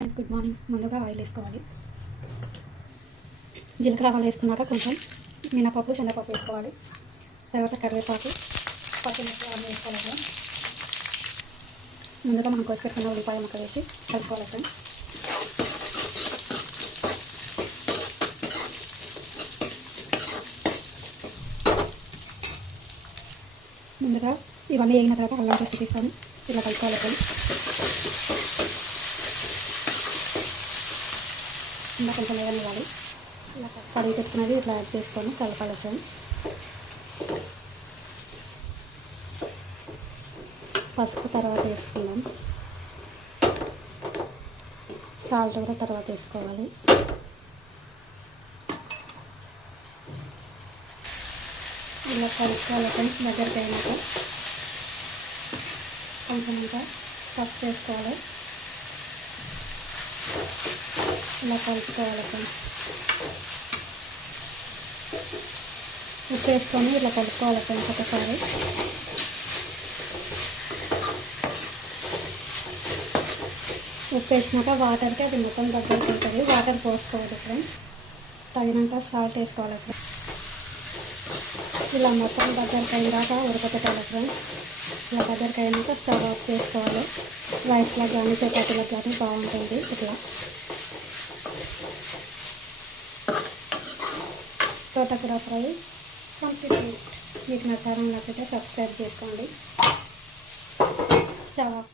Good morning. ముందుగా oil వేసుకోవాలి. జీలకర్ర ఆవాలు వేసుకున్నాక కొంచెం మినపప్పు శనగపప్పు వేసుకోవాలి. తర్వాత కరివేపాకు పచ్చిమిర్చి అన్నీ వేసుకోవాలి. ముందుగా మనం కోసి పెట్టుకున్న ఉల్లిపాయ ముక్క వేసి కలుపుకోవాలి ఫ్రెండ్స్. ముందుగా ఇవన్నీ వేగిన తర్వాత అల్లం పేస్ట్ తీస్తాను. ఇలా కలుపుకోవాలి ఫ్రెండ్స్. ఇంకా కొంచెం వేగనివ్వాలి. ఇలా కడిగి పెట్టుకున్నది ఇట్లా యాడ్ చేసుకొని కలపాలి ఫ్రెండ్స్. పసుపు తర్వాత వేసుకుందాం. సాల్ట్ కూడా తర్వాత వేసుకోవాలి. ఇలా కలుపుకోవాలి ఫ్రెండ్స్. దగ్గరికి అయినాక కొంచెం ఇంకా పసుపు వేసుకోవాలి. ఇలా కలుపుకోవాలి ఫ్రెండ్స్. ఉప్పు వేసుకొని ఇలా కలుపుకోవాలి ఫ్రెండ్స్ ఒకసారి. ఉప్పు వేసినాక వాటర్కి అది మొత్తం దగ్గరికి ఉంటుంది. వాటర్ పోసుకోవాలి ఫ్రెండ్స్. తగినంత సాల్ట్ వేసుకోవాలి ఫ్రెండ్స్. ఇలా మొత్తం దగ్గరికి అయినాక ఉడకపెట్టాలి ఫ్రెండ్స్. ఇలా దగ్గరికి అయినాక స్టవ్ ఆఫ్ చేసుకోవాలి. రైస్లో కానీ చపాతీలకు కానీ బాగుంటుంది. ఇట్లా తోటకూర ఫ్రై కంప్లీట్. మీకు నా ఛానల్ నచ్చితే సబ్స్క్రైబ్ చేసుకోండి. Stove off